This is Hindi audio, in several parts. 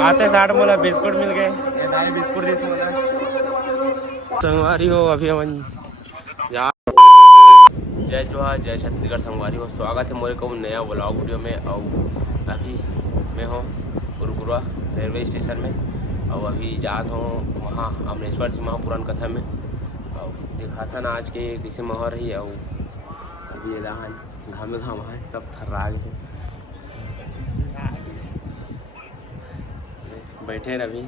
आते 60 मोला बिस्कुट मिल गए, दाई बिस्कुट दिस मोला संगवारी हो। अभी हम जय जोहार, जय छत्तीसगढ़ संगवारी हो। स्वागत है मोरे को नया व्लॉग वीडियो में। और अभी मैं हूँ कुरकुरा रेलवे स्टेशन में और अभी जात हूँ वहाँ अमरेश्वर से महापुराण कथा में और देखा था ना आज के किसी मह रही। और अभी ये दाहन घामे घाम है, सब थर्रा गए बैठे हैं। अभी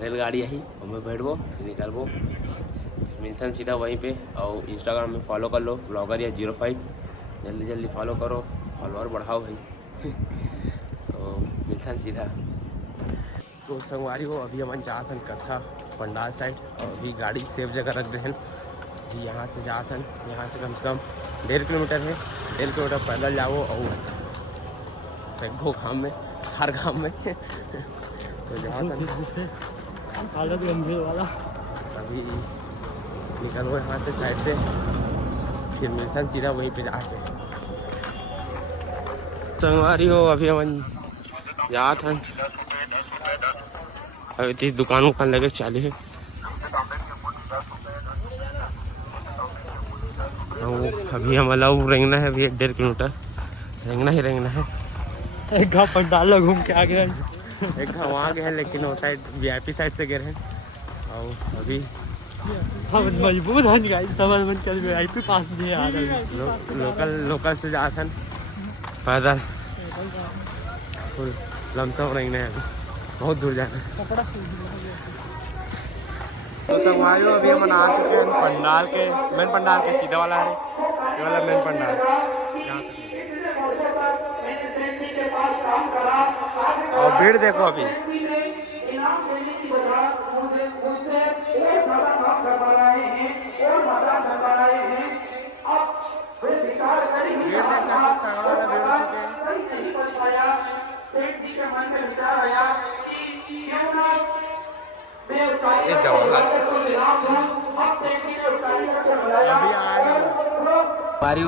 रेलगाड़ी आई और मैं बैठबो निकलबो मिशन सीधा वहीं पे। और इंस्टाग्राम में फॉलो कर लो ब्लॉगर या 05, जल्दी जल्दी फॉलो करो, फॉलोअर बढ़ाओ भाई। तो मिशन सीधा तो संगवारी हो। अभी हम जात हन कथा पंडाल साइड और अभी गाड़ी सेफ जगह रख दे हैं। अभी यहाँ से जात हन, यहाँ से कम 1.5 किलोमीटर है। 1.5 किलोमीटर पैदल जाओ और सैकड़ों गाँव में, हर गाँव में तो जहाँ हालत गंभीर वाला। अभी निकलो यहाँ से साइड से, फिर मिलता सीधा वहीं पे जाते हैं। संगवारी हो अभी हम जात हैं, अभी दुकान वुकान लगे चालू है। अभी हम अलाउ रेंगना है, अभी 1.5 किलोमीटर रेंगना है। एक घाव पंडाल घूम के आ गए, एक घाव वहाँ गए हैं, लेकिन वो साइड VIP साइड से गए हैं। और अभी मजबूत है गाइस, समझ में चल VIP पास नहीं आ रहा। लोकल से जाते हैं पैदल, फुल लमसम रेंगना है, बहुत दूर जाना है। तो संगवारी हो अभी हम आ चुके हैं पंडाल के, मेन पंडाल के सीधा वाला है, ये वाला मेन पंडाल। और भीड़ देखो अभी,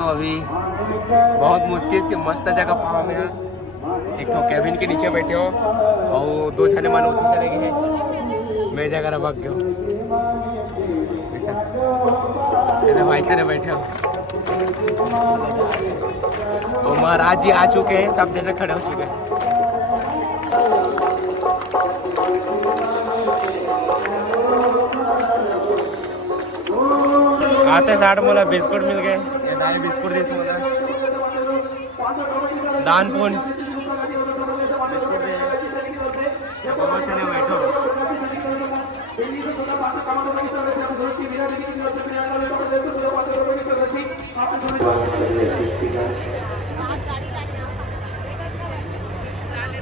अभी बहुत मुश्किल के मस्त जगह पहुँच में। एक तो कैबिन के नीचे बैठे हो और 2 जने मन उतर चले गए हैं, मैं जगह रबक गया देख सकते भाई से बैठे हो। तो महाराज जी आ चुके हैं, सब जने खड़े हो चुके हैं। आते 60 मोला बिस्कुट मिल गए, दाई बिस्कुट दिस मोला दान पुण्य बिस्कुट दे से ने बैठो।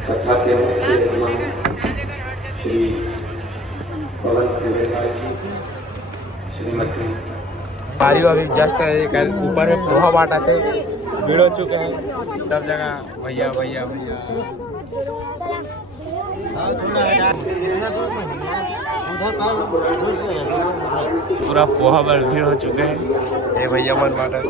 कथा के श्री पवन खेलेलाल जी, श्रीमती पारी अभी जस्ट ऊपर में पोहा बांटा थे, भीड़ हो चुके हैं सब जगह। भैया भैया भैया पूरा पोहा पर भीड़ हो चुके हैं। ये भैया मन बांटा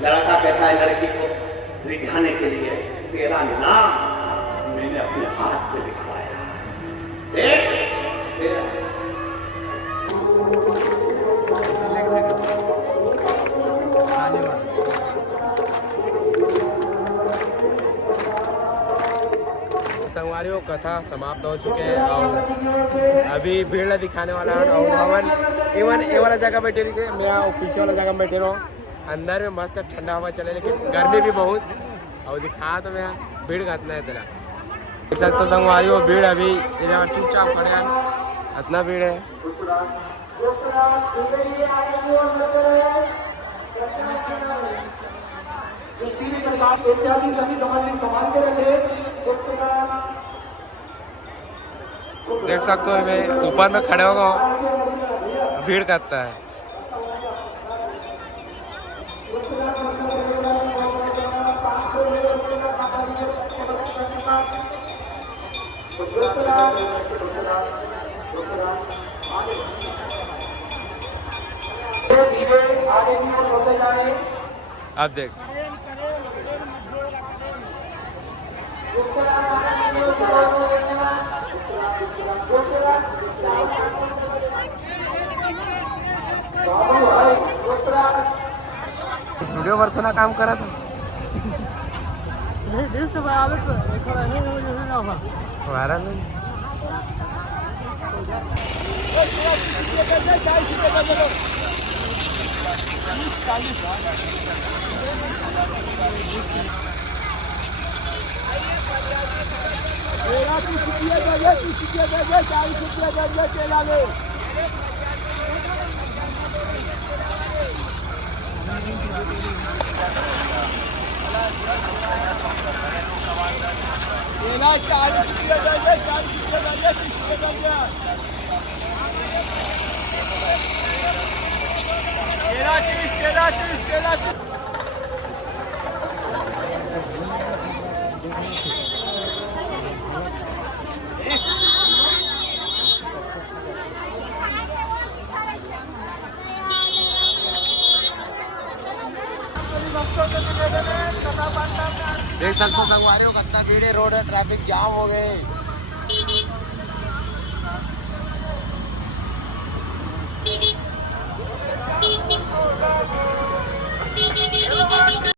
लड़का कहता है लड़की को रिझाने के लिए, तेरा नाम मैंने अपने हाथ से लिखवाया। संगवारी हो कथा समाप्त हो चुके हैं और अभी भीड़ दिखाने वाला है। और भवन इवन ये वाला जगह बैठे रही से, मेरा पीछे वाला जगह बैठे रहो। अंदर में मस्त ठंडा हवा चले, लेकिन गर्मी भी बहुत। और दिखा तो मैं भीड़ घटना है तेरा देख सकते हो। संगवारी हो भीड़ अभी इधर चुपचाप खड़े हैं, इतना भीड़ है। देख सकते हो मैं ऊपर में खड़े होगा, भीड़ करता है। आप देख स्टूडियो वरथोला काम करत वायरल देख सकते हो संगवारी हो कितना भीड़ है, रोड है, ट्रैफिक जाम हो गए।